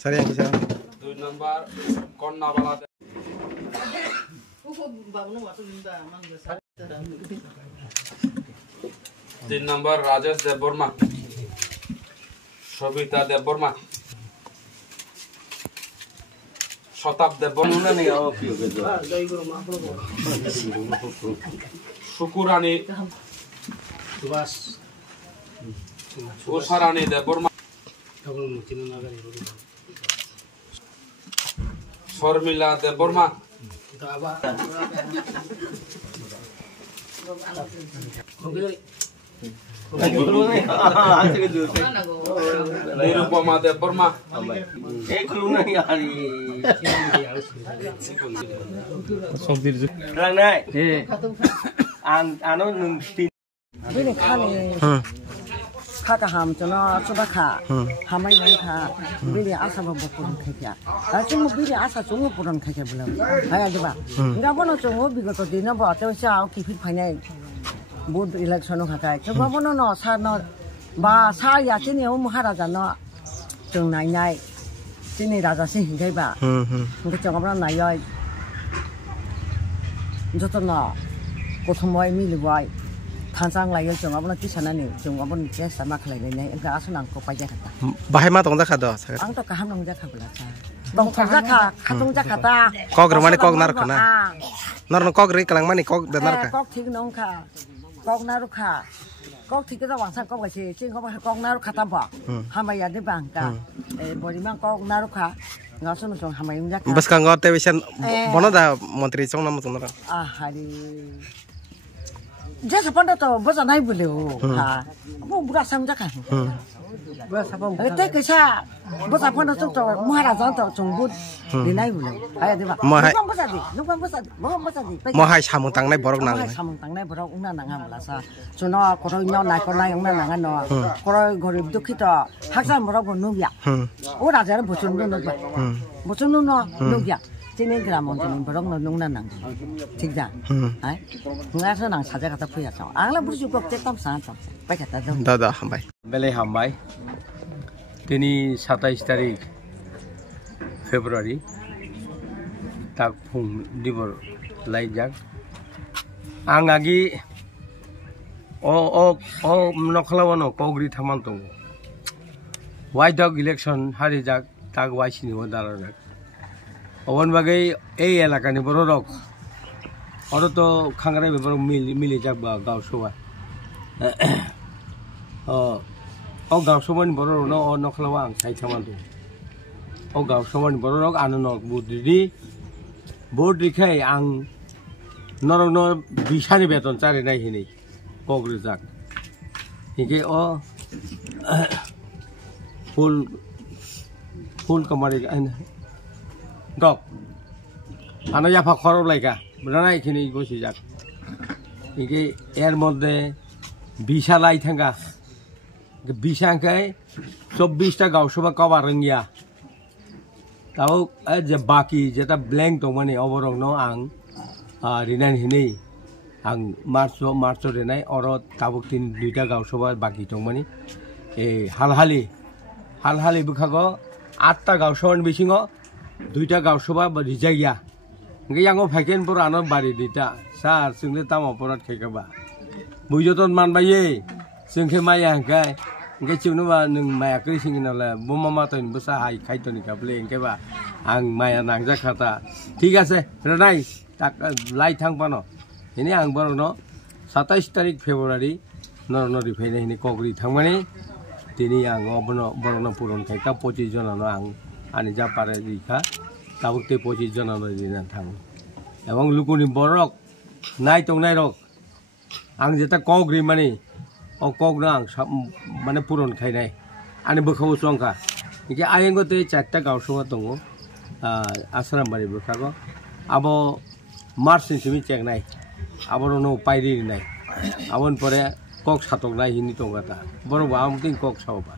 Sari yang kisah. 2 number konna bala. 3 number Rajesh Deborma. Shobita Deborma. Shotab Deborma ni aw ki hoge jo. Shukurani Subas. Usarani Deborma. Formula Deborma. Nirupama Deborma. Kaka ham cina coba kah, hamai mai kah, beli asa bawa purun kerja. Cuma beli asa cuma purun kerja belum. Ayah coba. Enggak pun cuma bigo tu dina bawa tu saya kipit panjang. Board election kakai. Coba pun no sana, bah saya sini maharaja no, cuma nai sini raja sini kayak bah. Mungkin cuma pun nai. Jodoh no, kothomai miliwai. Tansang layu cuma pun di sana ni, cuma pun dia sama kelai ni. Enggak asal nangkop aja kata. Bahaya mah tong jaga doh. Ang tu kaham nong jaga belajar. Tong jaga, katong jaga ta. Kok rumah ni kok nar kena. Nar kok ri kelang mani kok dan nar kah. Kok tik nong kah, kok naru kah. Kok tik kita wangsan kok masih, cing kok naru kata apa? Hamai ada bangka. Bodi mang kok naru kah. Enggak usah nong hamai nong jaga. Bas kang ngote wisan, bono dah menteri cong nama cong nar. Hari. Jadi sepanjang tu bahasa naik beliau, ha, aku bukan sama kan. Itu kisah bahasa sepanjang tu maharaja tu cunggut di naik beliau, ayah dia. Numpang bahasa di. Mahai samung tang naik borok nang. Samung tang naik borok unna nangan balasa. Cuma koroi nyaw naik koroi unna nangan no, koroi gorib tu kita haksan borok pun nubia. Orang jadi bocor no nubia. Sini geramon sini borok nung nang, ঠিক যা, ay, nggak senang saja kata punya cowok. Angla bersyukur tetap sangat, baik kata dong. Dah hambai. Beli hambai. Ini 27 tarik Februari. Tak pun dibor laijak. Angagi, menokalawan kogri thaman tu. White dog election hari jak tak wajib ni wadaran. Awan bagai elaka ni borok. Orang tu kangkara berborok mili jak gaw soba. Gaw soba ni borok no kelawang saya caman tu. Gaw soba ni borok anu no budi kai ang norok no bisa ni beton cari naik ini kogri jak. Ini full kemari Dok, anak ya pak korup lagi kah? Benar ni kini ibu sejak. Ini air mode bisa lagi tengah. Bisa angkai, 24 gaw soba kawaran ya. Tahu aja baki jeta blank tu mana overong no ang rinan ini ang marso rinai orang tabuk tin 2 gaw soba baki tu mana hal-hali bukago 8 gaw soba bisingo 2 gaw soba berijaya. Enggak yang opaken pura anak bari dita. Sar, sungguh tamu purat kekaba. Bujoton man bayi, sungguh maya enggak. Enggak cuma ba nung maya krising nala. Buma matain besar hai kaiton ikable enggak ba. Ang maya nangja kata. Tiga se, renai tak lai thang pano. Ini ang baru no 27 tarik Februari. Nor di pene ini kogri thang mani. Tini ang obono baru no puron kaita 25 জন no ang ani japare dikha. Tabukte 25 জন no dinan thang. Emang lukuni borok naik tong naik rok, ang jeta kogri mani, kog nang mana puron kai naik, ane berkau songka, ini ayang ko te 4 gaw soba tongo, asram bari berkago, abo Mars sini cek naik, abo no pairi naik, abon pore kog satok naik ini tonga ta, baru baam ting kog soba,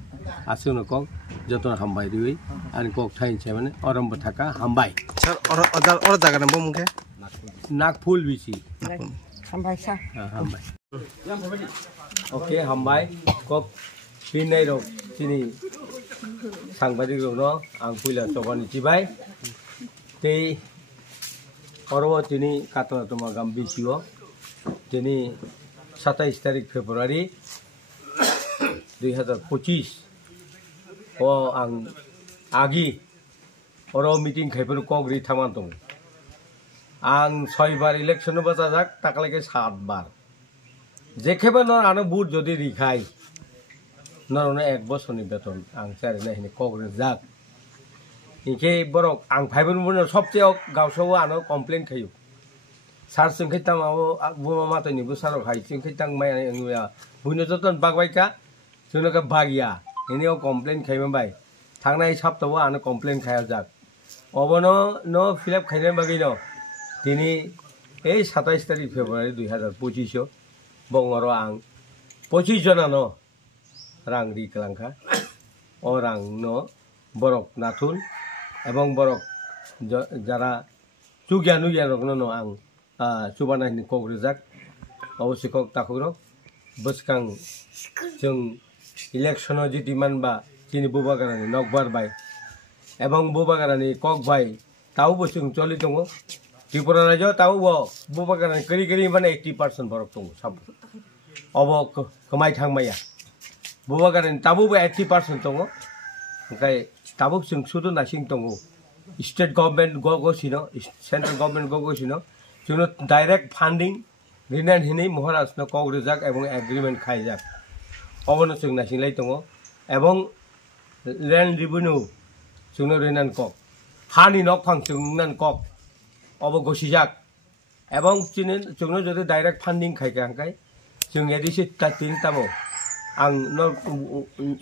asyik no kog, jatuh hambai diwi, ane kog tain cemane, orang berthaka hambai. Orang jaga nampu mungkin. Nak full bisi. Hambai sah. Hambai. Oke, hambai kok pinai rok sini sangbadik rok no ang pula sokan cibai. Tei orwo tini kata toma gambi siwo. Tini 27 tarik Februari 2025 o ang agi oro meeting khaipur kogri thaman tong. Ang 6 bar election bajajak takaleke 7 bar. যেখানে নর আনো বুট যদি রিখাই নরনে 1 বছরনি বেতন আং চারি না হিনি কগরে যাক ইকে বরক আং ফাইবন বুন সবচেয়ে গাवसो আনো কমপ্লেইন খাইও সার সিংখাইতাম আবো বুমা মাতানি বুসার খাই সিংখাইতাং মাই আংয়া বুইনো যতন বাগবাইকা जोनोका बागिया हिनियाव कमप्लेन खाइबा बाय थांनाय सप्ताहआव आनो कमप्लेन खाया जाक अबनो नो फिलआप खाइनाय बागिनो दिनै এই 27 तारिख फेब्रुवारि 2025 बंगरो आं 25 जनानो रां रिकलांखा ओ रां नो बरक नाथुन एवं बरक जारा चुगियानु यारकनो नो आं सुबानानि कग्रेजाक अवश्यक ताखुरो बसकां जों इलेक्शनाव जिति मानबा जिनि बुबागारानि नकबार बाय एवं बुबागारानि कक बाय ताव बसुं चलि दङ त्रिपुरा राज्य ताव बुबागारानि करि करि माने 80% बरक दङ सब अब कमाय थांमाया बुबागारानि ताबो 80% दङ ओंखाय ताबो जों सुदु नासिं दङ स्टेट गभर्नमेन्ट गगसिनो सेन्ट्रल गभर्नमेन्ट गगसिनो जोंनो डाइरेक्ट फान्डिं रिनान हिनै महाराष्ट्र कग्रेजाक एवं एग्रीमेंट खाइजाक अबनो जों नासिंलाय दङ एवं लैंड रेवेन्यू जोंनो रिनान कक हानि नक फां जोंनान कक अब गसिजाक एवं जोंनो जदि डाइरेक्ट फान्डिं खाइगांखाय जों एदिसि तातिन ताबो आं न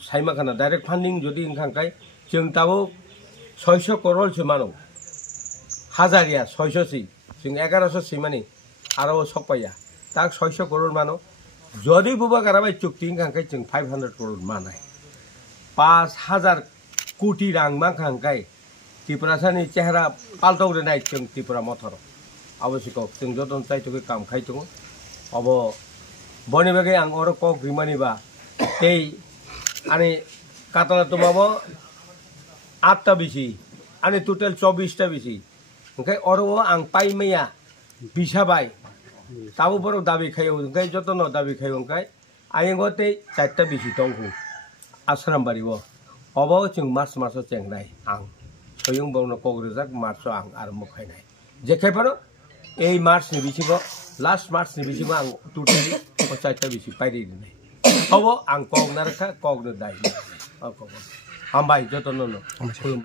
साइमाखाना डाइरेक्ट फान्डिं जदि इंखांखाय जों ताबो 600 करोड़ सो मानो हाजारिया 600 सि जों 1100 सि माने आरो सपाया ताक 600 करोड़ मानो जदि बुबागारा बाय चुक्ति इंखांखाय जों 500 करोड़ मानाय 5000 कोटी रां माखांखाय त्रिपुरासानि चेहरा पाल्टावरे नाय जों त्रिपुरा मथर आवश्यक जों जतन चाइतोके काम खाइतो अब बनि बागै आं अर कक रिमानिबा तै आनि कातला तुमाबो 8 टा बिसि आनि टोटल 24 टा बिसि ओंखाय अरव आं पाइमैया बिसाबाय ताबो बर दाबि खायो ओंखाय जतन दाबि खायो ओंखाय आयंगते 4 टा बिसि दंखौ आश्रम बारिबो अब जों मार्च मासो चेंनाय आं सयं बावनो कग्रेजाक मार्च आं आरो मखायनाय जेखायफारो এই মার্চ নিবিছিব লাস্ট মার্চ নিবিছিব आं टोटली 4 टा बिसि पाइरि दिनै अब आं कगनारखा कगनो दाय हामबाय जतन